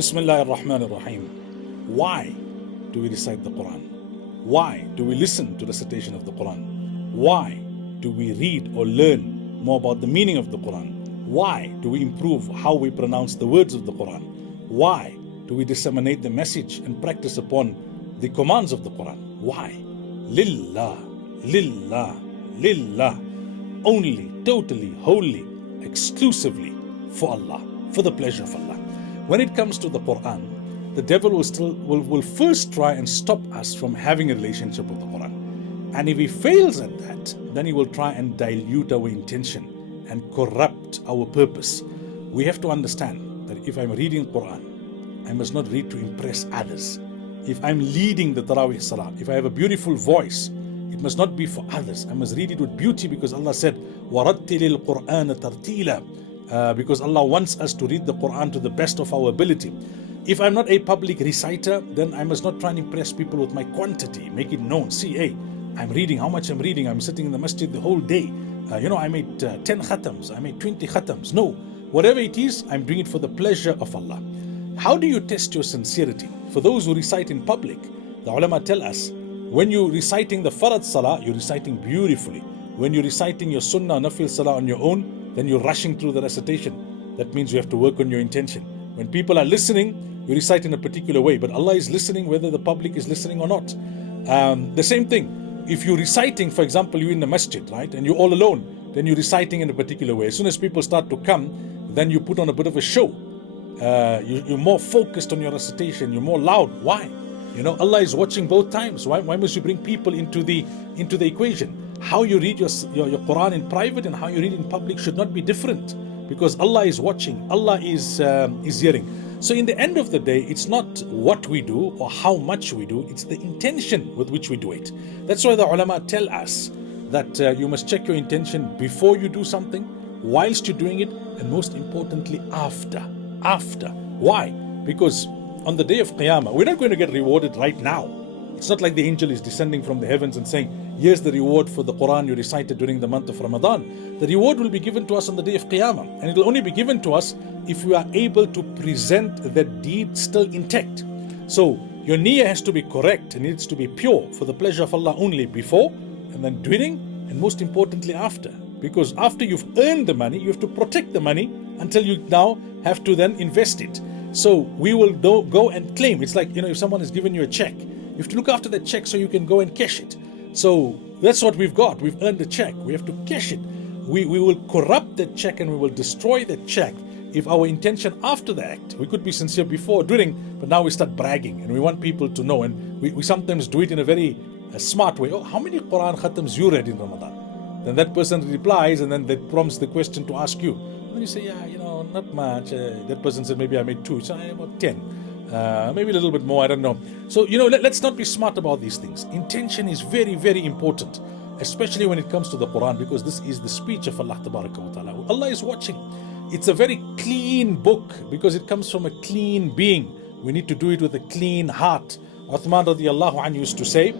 Bismillah ar-Rahman ar-Rahim. Why do we recite the Quran? Why do we listen to recitation of the Quran? Why do we read or learn more about the meaning of the Quran? Why do we improve how we pronounce the words of the Quran? Why do we disseminate the message and practice upon the commands of the Quran? Why? Lillah, lillah, lillah. Only, totally, wholly, exclusively for Allah, for the pleasure of Allah. When it comes to the Quran, the devil will first try and stop us from having a relationship with the Quran. And if he fails at that, then he will try and dilute our intention and corrupt our purpose. We have to understand that if I'm reading Quran, I must not read to impress others. If I'm leading the Taraweeh Salah, if I have a beautiful voice, it must not be for others. I must read it with beauty because Allah said, وَرَتِّلِ الْقُرْآنَ تَرْتِيلًا, because Allah wants us to read the Quran to the best of our ability. If I'm not a public reciter, then I must not try and impress people with my quantity, make it known. See, hey, I'm reading, how much I'm reading, I'm sitting in the masjid the whole day. I made 10 khatams, I made 20 khatams. No, whatever it is, I'm doing it for the pleasure of Allah. How do you test your sincerity? For those who recite in public, the ulama tell us, when you're reciting the farad salah, you're reciting beautifully. When you're reciting your sunnah nafil salah on your own, then you're rushing through the recitation. That means you have to work on your intention. When people are listening, you recite in a particular way, but Allah is listening whether the public is listening or not. The same thing. If you're reciting, for example, you're in the masjid, right, and you're all alone, then you're reciting in a particular way. As soon as people start to come, then you put on a bit of a show. You're more focused on your recitation. You're more loud. Why? Allah is watching both times. Why must you bring people into the equation? How you read your Quran in private and how you read in public should not be different, because Allah is watching. Allah is hearing. So in the end of the day, it's not what we do or how much we do, it's the intention with which we do it. That's why the ulama tell us that you must check your intention before you do something, whilst you're doing it, and most importantly, after. Why? Because on the day of Qiyamah, we're not going to get rewarded right now. It's not like the angel is descending from the heavens and saying, here's the reward for the Quran you recited during the month of Ramadan. The reward will be given to us on the day of Qiyamah. And it will only be given to us if we are able to present that deed still intact. So your niyyah has to be correct and it needs to be pure for the pleasure of Allah only before, and then during, and most importantly after. Because after you've earned the money, you have to protect the money until you now have to then invest it. So we will go and claim. It's like, if someone has given you a check, you have to look after that check so you can go and cash it. So that's what we've got. We've earned the check. We have to cash it. We will corrupt that check and we will destroy that check if our intention after the act, we could be sincere before, during, but now we start bragging and we want people to know. And we sometimes do it in a very smart way. Oh, how many Quran khatams you read in Ramadan? Then that person replies and then that prompts the question to ask you. And you say, not much. That person said, maybe I made 2. So about 10. Maybe a little bit more, I don't know. So, let's not be smart about these things. Intention is very, very important, especially when it comes to the Quran, because this is the speech of Allah Tabaraka wa Ta'ala. Allah is watching. It's a very clean book because it comes from a clean being. We need to do it with a clean heart. Uthman radiallahu anhu used to say,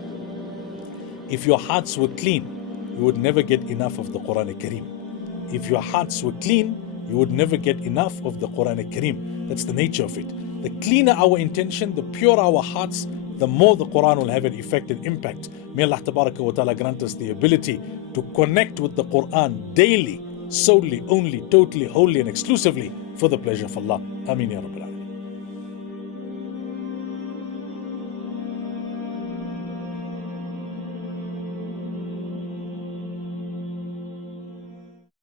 if your hearts were clean, you would never get enough of the Quran Kareem. If your hearts were clean, you would never get enough of the Quran Kareem. That's the nature of it. The cleaner our intention, the purer our hearts, the more the Quran will have an effect and impact. May Allah Tabaraka wa Ta'ala grant us the ability to connect with the Quran daily, solely, only, totally, wholly and exclusively for the pleasure of Allah. Ameen Ya Rabbal.